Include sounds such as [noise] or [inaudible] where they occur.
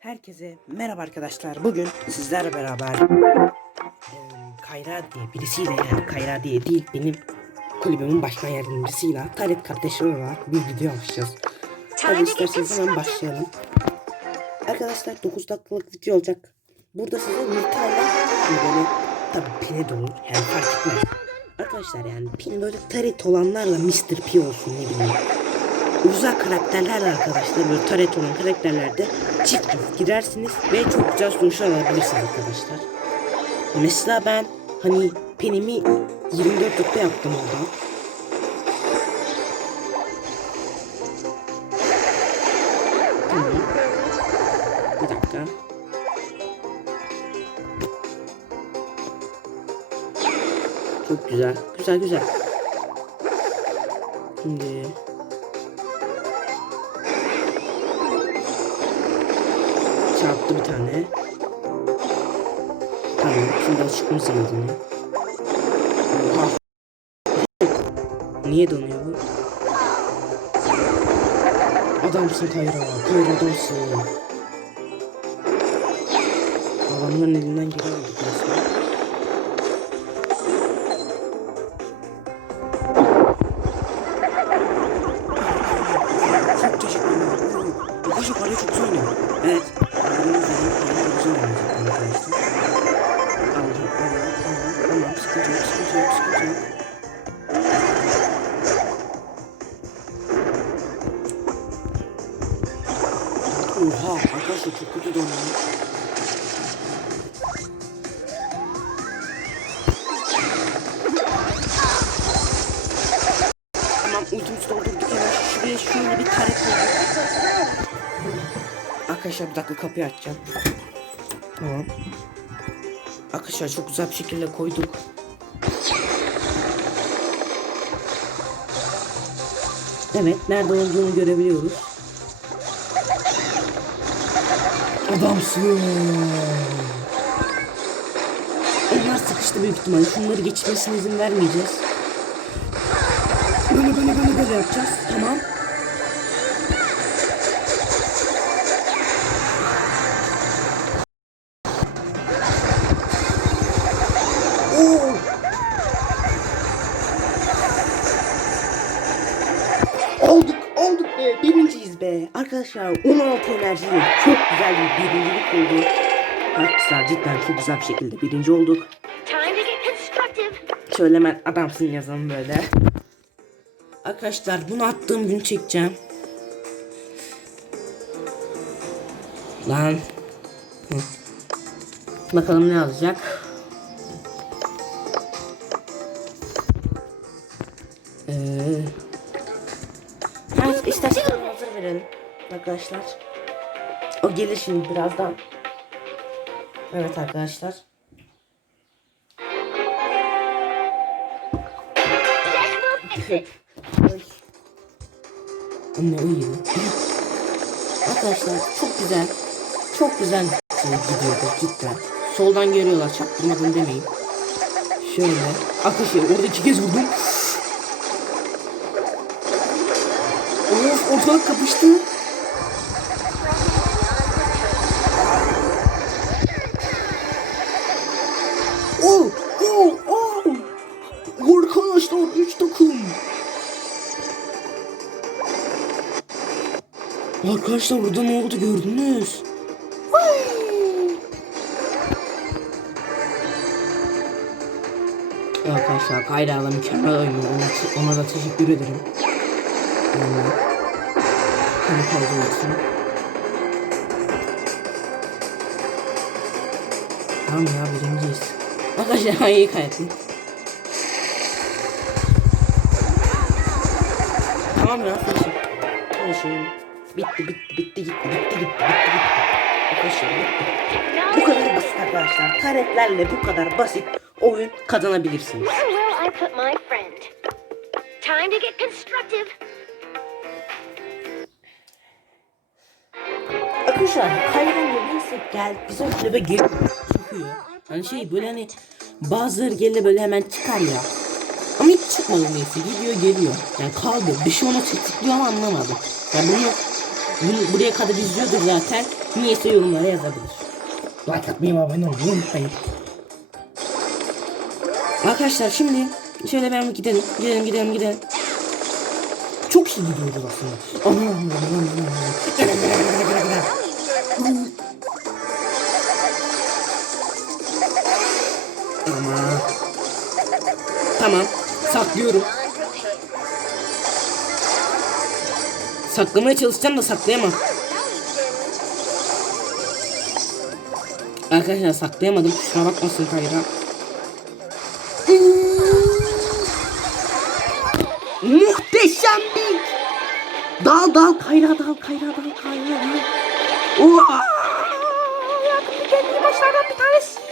Herkese merhaba arkadaşlar. Bugün sizlerle beraber eee, Kayra diye birisiyle yani Kayra diye değil benim kulübümün başkan yardımcısıyla Taret kardeşler olarak bir video açacağız. Hadi isterseniz hemen başlayalım. Arkadaşlar 9 dakikalık video olacak. Burada size Nita'yla böyle tabi pine dolu yani fark etmez. Arkadaşlar yani pin böyle taret olanlarla Mr. P olsun ne bileyim uzak karakterlerle arkadaşlar böyle taret olan karakterlerde çift girersiniz ve çok güzel sonuçlar alabilirsiniz arkadaşlar. Mesela ben hani penimi 24 rütbe yaptım orada. Tamam. Bir. Çok güzel. Güzel güzel. Şimdi çarptı bir tane. Tamam, şimdi açıkmış adını. Oha. Niye donuyor bu? Adamsın Kayra, Kayra adamsın. Adamların elinden geri Sıkıntı yok, sıkıntı yok. Oha arkadaşlar çok kötü donuyor. Tamam ultimizi doldurduk hemen şuraya şöyle bir taret koyduk. Arkadaşlar bir dakika kapıyı açacağım. Tamam. Arkadaşlar çok güzel bir şekilde koyduk. Evet nerede olduğunu görebiliyoruz. Adamsın. Onlar sıkıştı büyük ihtimalle. Şunları geçmesine izin vermeyeceğiz. Böyle böyle böyle böyle yapacağız. Tamam. Be. Arkadaşlar 16 enerjiyle çok güzel bir birincilik oldu. Arkadaşlar cidden çok güzel bir şekilde birinci olduk. Şöyle hemen adamsın yazalım böyle. Arkadaşlar bunu attığım gün çekeceğim. Lan. Hı. Bakalım ne yazacak. Arkadaşlar. O gelir şimdi birazdan. Evet arkadaşlar. [laughs] Anne uyuyor. Arkadaşlar çok güzel. Çok güzel gidiyordu cidden. Soldan görüyorlar çaktırmadım demeyin. Şöyle. Arkadaşlar orada iki kez vurdum. Of ortalık kapıştı. Arkadaşlar burada ne oldu gördünüz? Arkadaşlar Kayra'la mükemmel oynuyor. Ona, ona da teşekkür ederim. Yani, hani kaldığı için. Tamam ya birinciyiz. Arkadaşlar iyi kaybettik. Tamam ya finishim. Finishim. Bitti bitti bitti gitti bitti gitti bitti gitti. Arkadaşlar bitti. Bu kadar basit arkadaşlar. Taretlerle bu kadar basit oyun kazanabilirsiniz. Where will I put my friend? Time to get constructive. Arkadaşlar Kayran neyse gel bizim kulübe gel çıkıyor. Hani şey böyle hani bazıları gelir böyle hemen çıkar ya. Ama hiç çıkmadı neyse video geliyor. Yani kaldı bir şey ona tetikliyor ama anlamadım. Yani bunu bunu buraya kadar izliyordur zaten. Niyeyse yorumlara yazabilir. Like atmayı ve abone olmayı unutmayın. Arkadaşlar şimdi şöyle ben gidelim. Gidelim gidelim gidelim. Çok iyi gidiyoruz aslında. Aman aman aman aman. Ama Tamam. Saklıyorum. Saklamaya çalışacağım da saklayamam. Arkadaşlar saklayamadım. Kusura bakmasın kayra. Muhteşem bir Dal dal kayra dal kayra dal kayra. Uaa! Yaptı kendi başlardan bir tanesi.